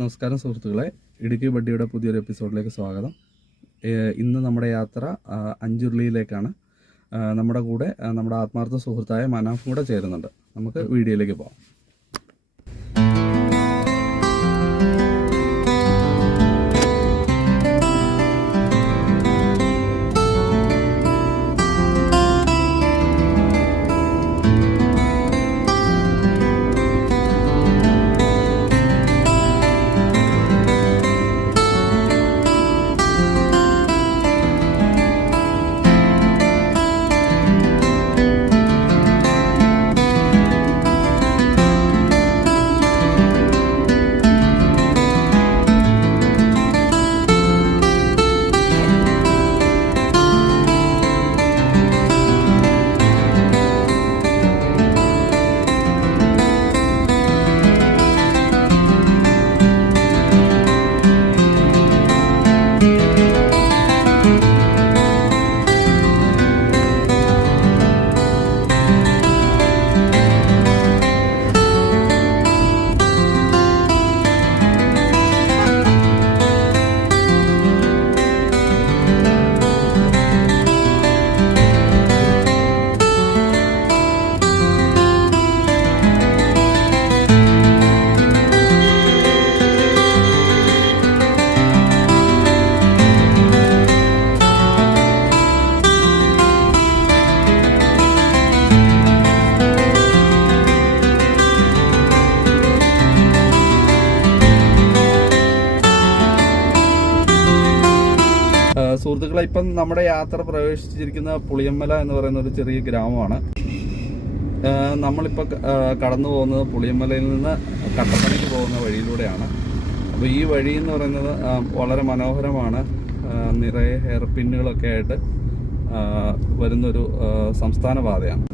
നമസ്കാരം സുഹൃത്തുക്കളെ, ഇടുക്കി ബഡ്ഡിയുടെ പുതിയൊരു എപ്പിസോഡിലേക്ക് സ്വാഗതം. ഇന്ന് നമ്മുടെ യാത്ര അഞ്ചുരുളിയിലേക്കാണ്. നമ്മുടെ കൂടെ നമ്മുടെ ആത്മാർത്ഥ സുഹൃത്തായ മനാഫ് കൂടെ ചേരുന്നുണ്ട്. നമുക്ക് വീഡിയോയിലേക്ക് പോകാം. സുഹൃത്തുക്കളെ, ഇപ്പം നമ്മുടെ യാത്ര പ്രവേശിച്ചിരിക്കുന്ന പുളിയമ്മല എന്ന് പറയുന്ന ഒരു ചെറിയ ഗ്രാമമാണ്. നമ്മളിപ്പോൾ കടന്നു പോകുന്നത് പുളിയമ്മലയിൽ നിന്ന് കട്ടപ്പനയ്ക്ക് പോകുന്ന വഴിയിലൂടെയാണ്. അപ്പോൾ ഈ വഴി എന്ന് പറയുന്നത് വളരെ മനോഹരമാണ്. നിറയെ ഹെയർ പിന്നുകളൊക്കെ ആയിട്ട് വരുന്നൊരു സംസ്ഥാന പാതയാണ്.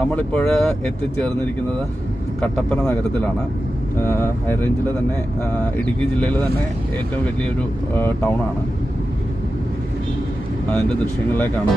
നമ്മളിപ്പോൾ എത്തിച്ചേർന്നിരിക്കുന്നത് കട്ടപ്പന നഗരത്തിലാണ്. ഹൈറേഞ്ചിലെ തന്നെ ഇടുക്കി ജില്ലയിലെ തന്നെ ഏറ്റവും വലിയൊരു ടൗണാണ്. അതിൻ്റെ ദൃശ്യങ്ങളിലേക്കാണ്.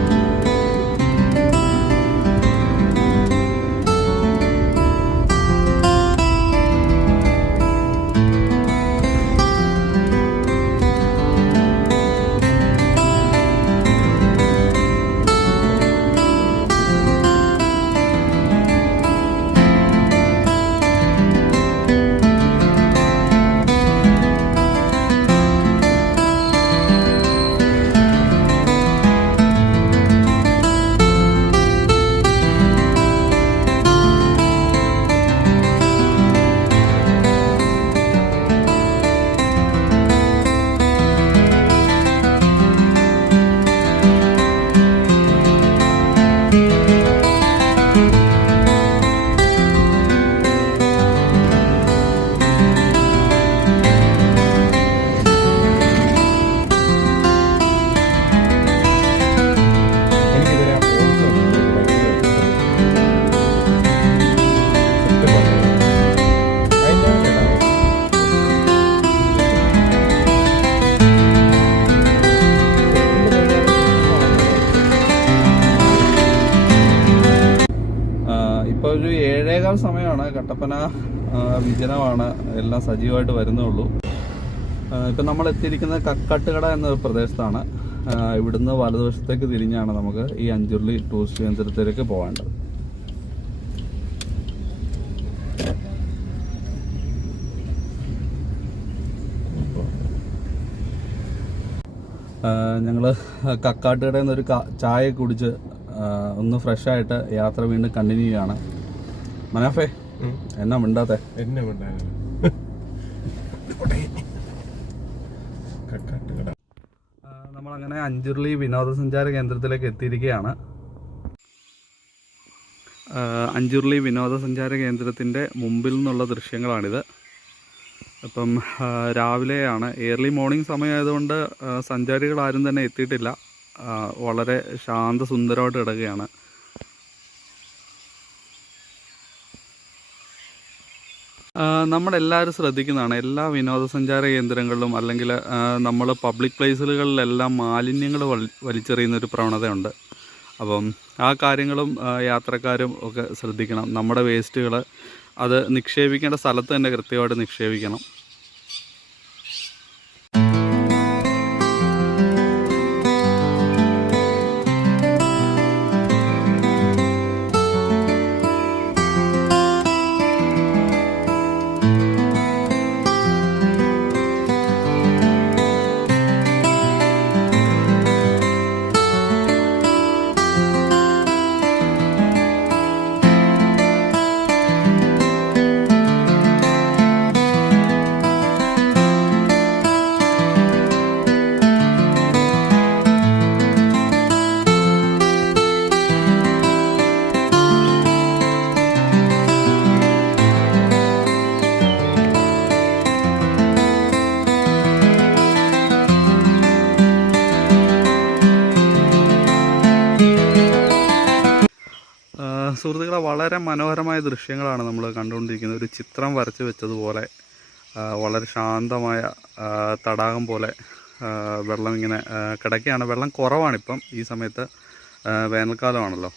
ഇപ്പോൾ ഒരു 7:15 സമയമാണ്. കട്ടപ്പന വിജനമാണ്, എല്ലാം സജീവമായിട്ട് വരുന്നേ ഉള്ളൂ. ഇപ്പം നമ്മൾ എത്തിയിരിക്കുന്നത് കക്കാട്ടുകട എന്ന പ്രദേശത്താണ്. ഇവിടുന്ന് വലതുവശത്തേക്ക് തിരിഞ്ഞാണ് നമുക്ക് ഈ അഞ്ചുരുളി ടൂറിസ്റ്റ് കേന്ദ്രത്തിലേക്ക് പോകേണ്ടത്. ഞങ്ങൾ കക്കാട്ടുകടയിൽ നിന്നൊരു ചായ കുടിച്ച് ഒന്ന് ഫ്രഷായിട്ട് യാത്ര വീണ്ടും കണ്ടിന്യൂ ചെയ്യാണ്. മനാഫേ, എന്നാ മിണ്ടാത്തെ? നമ്മളങ്ങനെ അഞ്ചുരുളി വിനോദസഞ്ചാര കേന്ദ്രത്തിലേക്ക് എത്തിയിരിക്കുകയാണ്. അഞ്ചുരുളി വിനോദസഞ്ചാര കേന്ദ്രത്തിൻ്റെ മുമ്പിൽ നിന്നുള്ള ദൃശ്യങ്ങളാണിത്. ഇപ്പം രാവിലെയാണ്, ഏർലി മോർണിംഗ് സമയമായതുകൊണ്ട് സഞ്ചാരികൾ ആരും തന്നെ എത്തിയിട്ടില്ല. വളരെ ശാന്തസുന്ദരമായിട്ട് കിടക്കുകയാണ്. നമ്മളെല്ലാവരും ശ്രദ്ധിക്കുന്നതാണ്, എല്ലാ വിനോദസഞ്ചാര കേന്ദ്രങ്ങളിലും അല്ലെങ്കിൽ നമ്മൾ പബ്ലിക് പ്ലേസുകളിലെല്ലാം മാലിന്യങ്ങൾ വലിച്ചെറിയുന്ന ഒരു പ്രവണതയുണ്ട്. അപ്പം ആ കാര്യങ്ങളും യാത്രക്കാരും ഒക്കെ ശ്രദ്ധിക്കണം. നമ്മുടെ വേസ്റ്റുകൾ അത് നിക്ഷേപിക്കേണ്ട സ്ഥലത്ത് തന്നെ കൃത്യമായിട്ട് നിക്ഷേപിക്കണം. സുഹൃത്തുക്കളെ, വളരെ മനോഹരമായ ദൃശ്യങ്ങളാണ് നമ്മൾ കണ്ടുകൊണ്ടിരിക്കുന്നത്. ഒരു ചിത്രം വരച്ച് വെച്ചതുപോലെ വളരെ ശാന്തമായ തടാകം പോലെ വെള്ളം ഇങ്ങനെ കിടക്കുകയാണ്. വെള്ളം കുറവാണിപ്പം, ഈ സമയത്ത് വേനൽക്കാലമാണല്ലോ.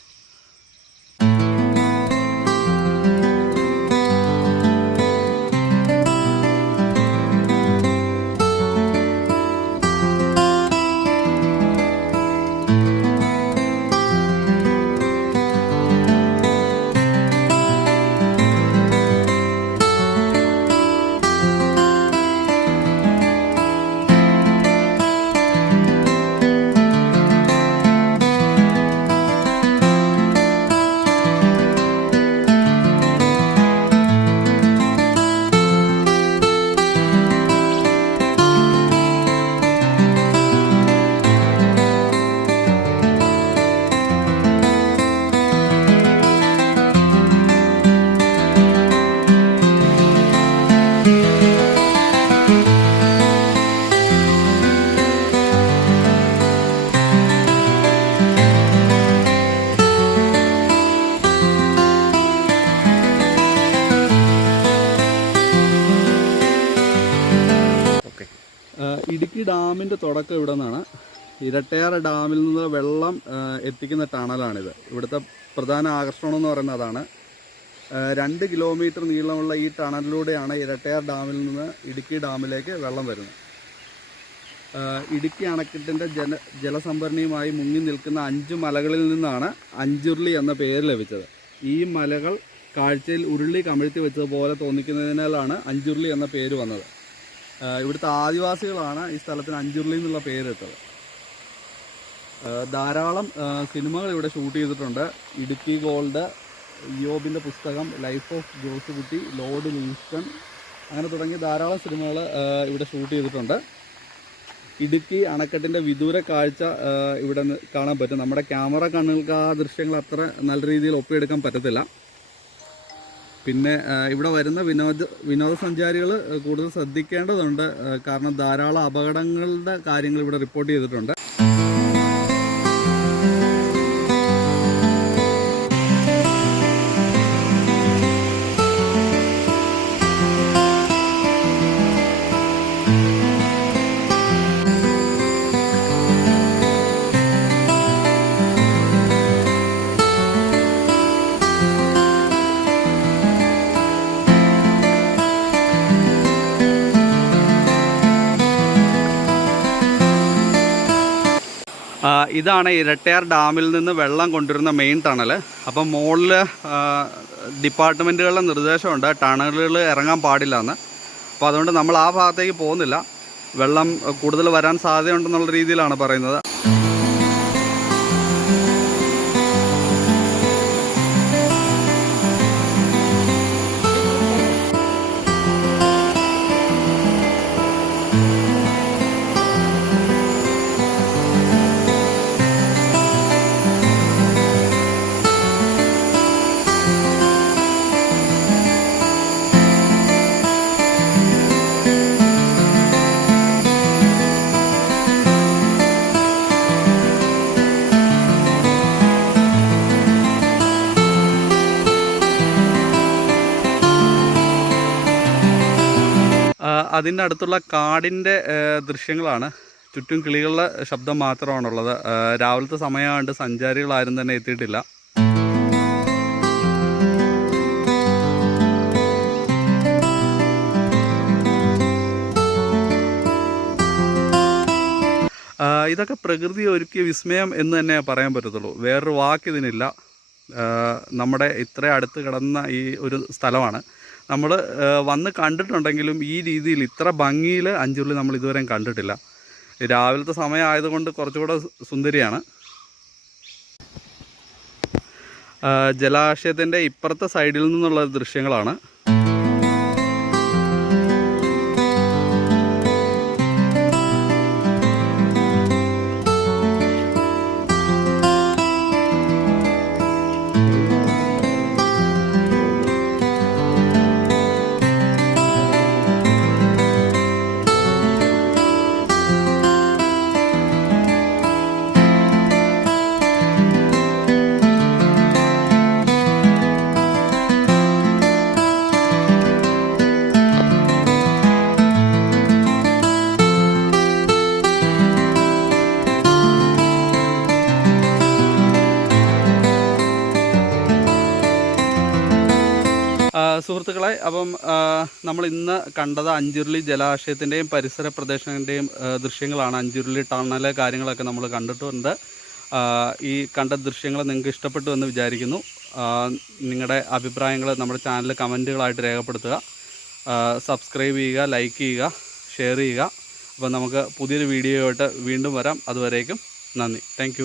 ഇടുക്കി ഡാമിൻ്റെ തുടക്കം ഇവിടെ നിന്നാണ്. ഇരട്ടയാർ ഡാമിൽ നിന്ന് വെള്ളം എത്തിക്കുന്ന ടണലാണിത്. ഇവിടുത്തെ പ്രധാന ആകർഷണം എന്ന് പറയുന്നത് അതാണ്. 2 കിലോമീറ്റർ നീളമുള്ള ഈ ടണലിലൂടെയാണ് ഇരട്ടയാർ ഡാമിൽ നിന്ന് ഇടുക്കി ഡാമിലേക്ക് വെള്ളം വരുന്നത്. ഇടുക്കി അണക്കെട്ടിൻ്റെ ജലസംഭരണിയുമായി മുങ്ങി നിൽക്കുന്ന 5 മലകളിൽ നിന്നാണ് അഞ്ചുരുളി എന്ന പേര് ലഭിച്ചത്. ഈ മലകൾ കാഴ്ചയിൽ ഉരുളി കമിഴ്ത്തി വെച്ചതുപോലെ തോന്നിക്കുന്നതിനാലാണ് അഞ്ചുരുളി എന്ന പേര് വന്നത്. ഇവിടുത്തെ ആദിവാസികളാണ് ഈ സ്ഥലത്തിന് അഞ്ചുരുളി എന്നുള്ള പേരിട്ടത്. ധാരാളം സിനിമകൾ ഇവിടെ ഷൂട്ട് ചെയ്തിട്ടുണ്ട്. ഇടുക്കി ഗോൾഡ്, യോബിൻ്റെ പുസ്തകം, life of Josekutty, Lord Livingston, അങ്ങനെ തുടങ്ങി ധാരാളം സിനിമകൾ ഇവിടെ ഷൂട്ട് ചെയ്തിട്ടുണ്ട്. ഇടുക്കി അണക്കെട്ടിൻ്റെ വിദൂര കാഴ്ച ഇവിടെ കാണാൻ പറ്റും. നമ്മുടെ ക്യാമറ കണ്ണുകൾക്ക് ആ ദൃശ്യങ്ങൾ അത്ര നല്ല രീതിയിൽ ഒപ്പിയെടുക്കാൻ പറ്റത്തില്ല. പിന്നെ ഇവിടെ വരുന്ന വിനോദസഞ്ചാരികൾ കൂടുതൽ ശ്രദ്ധിക്കേണ്ടതുണ്ട്. കാരണം ധാരാളം അപകടങ്ങളുടെ കാര്യങ്ങൾ ഇവിടെ റിപ്പോർട്ട് ചെയ്തിട്ടുണ്ട്. ഇതാണ് ഇരട്ടയാർ ഡാമിൽ നിന്ന് വെള്ളം കൊണ്ടുവരുന്ന മെയിൻ ടണൽ. അപ്പം മുകളിൽ ഡിപ്പാർട്ട്മെൻറ്റുകളുടെ നിർദ്ദേശമുണ്ട് ടണലുകൾ ഇറങ്ങാൻ പാടില്ല എന്ന്. അപ്പോൾ അതുകൊണ്ട് നമ്മൾ ആ ഭാഗത്തേക്ക് പോകുന്നില്ല. വെള്ളം കൂടുതൽ വരാൻ സാധ്യതയുണ്ടെന്നുള്ള രീതിയിലാണ് പറയുന്നത്. അതിൻ്റെ അടുത്തുള്ള കാടിൻ്റെ ദൃശ്യങ്ങളാണ്. ചുറ്റും കിളികളുടെ ശബ്ദം മാത്രമാണുള്ളത്. രാവിലത്തെ സമയമായിട്ട് സഞ്ചാരികളാരും തന്നെ എത്തിയിട്ടില്ല. ഇതൊക്കെ പ്രകൃതി ഒരുക്കിയ വിസ്മയം എന്ന് തന്നെ പറയാൻ പറ്റത്തുള്ളൂ. വേറൊരു വാക്കിതിനില്ല. നമ്മുടെ ഇത്ര അടുത്ത് കിടന്ന ഈ ഒരു സ്ഥലമാണ്. നമ്മൾ വന്ന് കണ്ടിട്ടുണ്ടെങ്കിലും ഈ രീതിയിൽ ഇത്ര ഭംഗിയിൽ അഞ്ചുരുളി നമ്മൾ ഇതുവരെയും കണ്ടിട്ടില്ല. രാവിലത്തെ സമയം ആയതുകൊണ്ട് കുറച്ചുകൂടെ സുന്ദരിയാണ്. ജലാശയത്തിൻ്റെ ഇപ്പുറത്തെ സൈഡിൽ നിന്നുള്ള ദൃശ്യങ്ങളാണ്. സുഹൃത്തുക്കളെ, അപ്പം നമ്മൾ ഇന്ന് കണ്ടത് അഞ്ചുരുളി ജലാശയത്തിൻ്റെയും പരിസര പ്രദേശത്തിൻ്റെയും ദൃശ്യങ്ങളാണ്. അഞ്ചുരുളി ടണൽ കാര്യങ്ങളൊക്കെ നമ്മൾ കണ്ടിട്ടുണ്ട്. ഈ കണ്ട ദൃശ്യങ്ങൾ നിങ്ങൾക്ക് ഇഷ്ടപ്പെട്ടു എന്ന് വിചാരിക്കുന്നു. നിങ്ങളുടെ അഭിപ്രായങ്ങൾ നമ്മുടെ ചാനലിൽ കമൻറ്റുകളായിട്ട് രേഖപ്പെടുത്തുക. സബ്സ്ക്രൈബ് ചെയ്യുക, ലൈക്ക് ചെയ്യുക, ഷെയർ ചെയ്യുക. അപ്പോൾ നമുക്ക് പുതിയൊരു വീഡിയോ ആയിട്ട് വീണ്ടും വരാം. അതുവരേക്കും നന്ദി. താങ്ക്